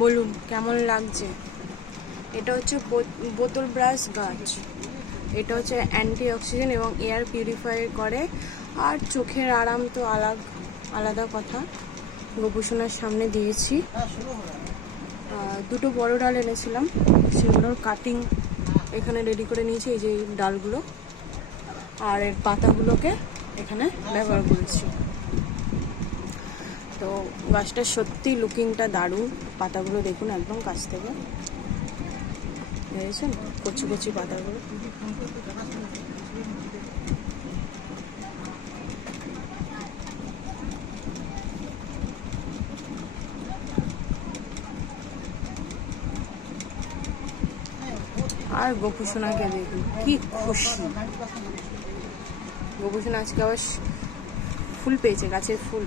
বলুন কেমন লাগছে। এটা হচ্ছে বোতল ব্রাশ গাছ। এটা হচ্ছে অ্যান্টি অক্সিডেন্ট এবং এয়ার পিউরিফাই করে। আর চোখের আরাম তো আলাদা কথা। গোপুসোনার সামনে দিয়েছি। দুটো বড় ডাল এনেছিলাম, সেগুলোর কাটিং এখানে রেডি করে নিয়েছি। এই যে ডালগুলো আর এর পাতাগুলোকে এখানে ব্যবহার করেছি। তো গাছটা সত্যি লুকিংটা দারুণ। পাতাগুলো দেখুন একদম কাছ থেকে, দেখেছেন কচি কচি পাতাগুলো। আর গোপুসোনাকে দেখুন কি খুশি। গোপুসোনা আজকে আবার ফুল পেয়েছে, গাছের ফুল।